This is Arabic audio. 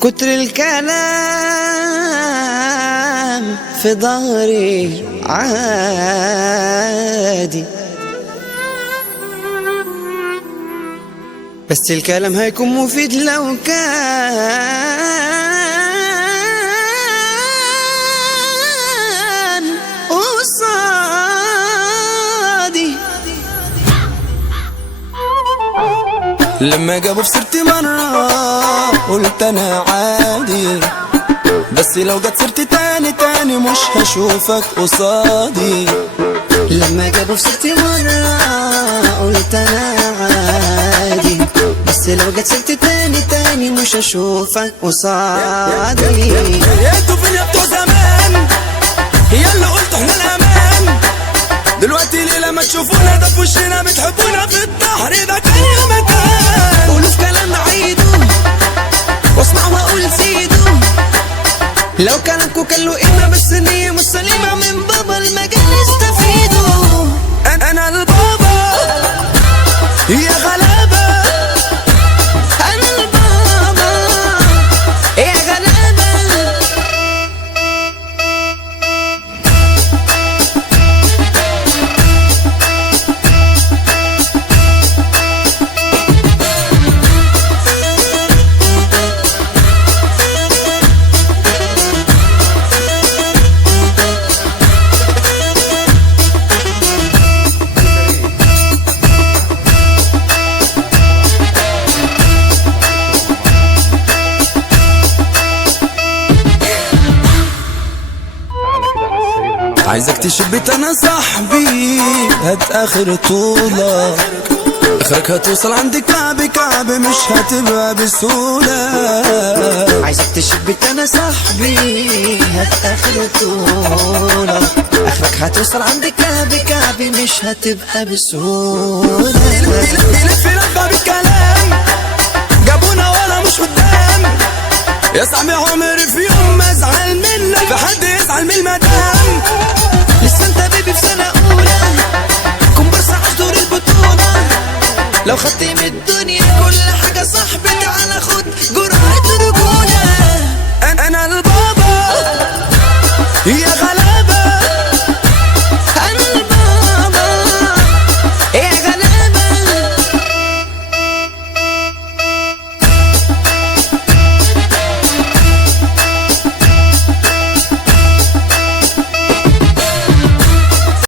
كتر الكلام في ظهري عادي، بس الكلام هيكون مفيد لو كان قصادي. لما جابوا في سيرتي مرة قلت انا عادي، بس لو جت سيرتي تاني مش هشوفك قصادي. لما جابوا في سيرتي مرة قلت انا عادي، بس لو جت سيرتي تاني مش هشوفك قصادي. انتوا فين يا بتوع زمان؟ هي اللي قلتوا احنا الامان، دلوقتي ليه لما تشوفونا ده في وشنا بتحبونا في الظهر ده كان يا مكان. قولوا في كلام عيدو واسمع واقول زيدو، لو كلامكوا كان له قيمة بس نية مش سليمة من بابا المجال استفيدوا. انا البابا يا غلابة، انا البابا يا غلابة. عايزك تشبت انا صاحبي هات اخر طولة، اخرك هتوصل عند كعب مش هتبقى بسهولة. عايزك تشبت انا صاحبي هات اخر طولة، اخرك هتوصل عند كعب مش هتبقى بسهولة. يلف لفة بالكلام جابونا ولا مش قدام، يا صاحبي عمري في يوم ما ازعل منك في حد يزعل من المدام. لسه انت بيبي في سنة اولى كومبارس عاش دور البطولة، لو خدت من الدنيا